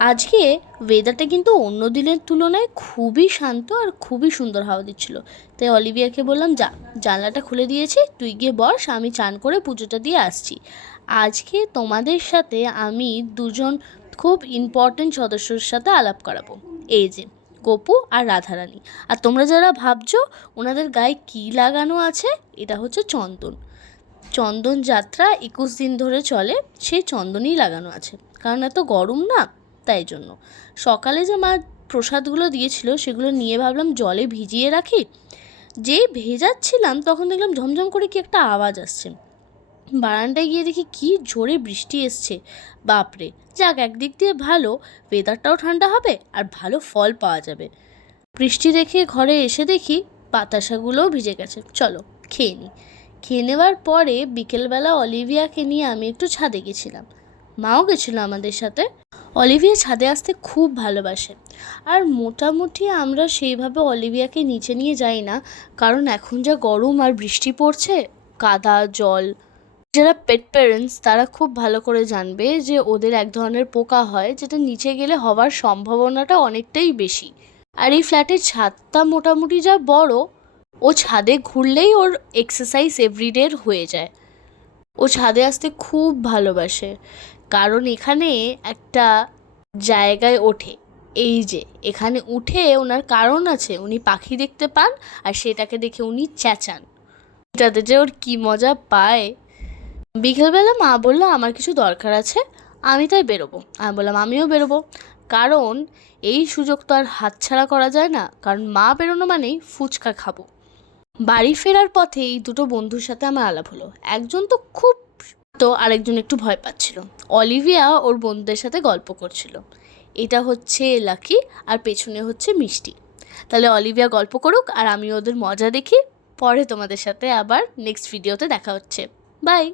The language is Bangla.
আজকে ওয়েদারটা কিন্তু অন্য দিনের তুলনায় খুবই শান্ত আর খুবই সুন্দর হাওয়া দিচ্ছিল। তাই অলিভিয়াকে বললাম, যা, জানলাটা খুলে দিয়েছি, তুই গিয়ে বস, আমি চান করে পুজোটা দিয়ে আসছি। আজকে তোমাদের সাথে আমি দুজন খুব ইম্পর্টেন্ট সদস্যর সাথে আলাপ করাবো। এই যে গপু আর রাধারানী। আর তোমরা যারা ভাবছো ওনাদের গায়ে কী লাগানো আছে, এটা হচ্ছে চন্দন। চন্দন যাত্রা 21 দিন ধরে চলে, সেই চন্দনই লাগানো আছে। কারণ এত গরম না, তাই জন্য। সকালে যে মা প্রসাদগুলো দিয়েছিল সেগুলো নিয়ে ভাবলাম জলে ভিজিয়ে রাখি। যেই ভেজাচ্ছিলাম তখন দেখলাম ঝমঝম করে কি একটা আওয়াজ আসছে। বারান্দায় গিয়ে দেখি কি জোরে বৃষ্টি এসছে। বাপরে! যাক, একদিক দিয়ে ভালো, ওয়েদারটাও ঠান্ডা হবে আর ভালো ফল পাওয়া যাবে। বৃষ্টি দেখে ঘরে এসে দেখি বাতাসাগুলোও ভিজে গেছে। চলো খেয়ে নিই। খেয়ে নেওয়ার পরে বিকেলবেলা অলিভিয়াকে নিয়ে আমি একটু ছাদে গেছিলাম। মাও গেছিলো আমাদের সাথে। অলিভিয়া ছাদে আসতে খুব ভালোবাসে। আর মোটামুটি আমরা সেইভাবে অলিভিয়াকে নিচে নিয়ে যাই না, কারণ এখন যা গরম আর বৃষ্টি পড়ছে, কাদা জল। যারা পেট প্যারেন্টস তারা খুব ভালো করে জানবে যে ওদের এক ধরনের পোকা হয় যেটা নিচে গেলে হওয়ার সম্ভাবনাটা অনেকটাই বেশি। আর এই ফ্ল্যাটের ছাদটা মোটামুটি যা বড়, ও ছাদে ঘুরলেই ওর এক্সারসাইজ এভরিডের হয়ে যায়। ও ছাদে আসতে খুব ভালোবাসে, কারণ এখানে একটা জায়গায় ওঠে। এই যে এখানে উঠে ওনার কারণ আছে, উনি পাখি দেখতে পান আর সেটাকে দেখে উনি চেঁচান। এটাতে যে ওর কী মজা পায়। বিকেলবেলা মা বললো আমার কিছু দরকার আছে, আমি তাই বেরোবো। আমি বললাম আমিও বেরোবো, কারণ এই সুযোগ তো আর হাতছাড়া করা যায় না। কারণ মা বেরোনো মানেই ফুচকা খাবো। বাড়ি ফেরার পথে এই দুটো বন্ধুর সাথে আমার আলাপ হলো। একজন তো খুব, তো আরেকজন একটু ভয় পাচ্ছিল। অলিভিয়া ওর বন্ধুদের সাথে গল্প করছিল। এটা হচ্ছে লাকি আর পেছনে হচ্ছে মিষ্টি। তাহলে অলিভিয়া গল্প করুক আর আমি ওদের মজা দেখি। পরে তোমাদের সাথে আবার নেক্সট ভিডিওতে দেখা হচ্ছে। বাই।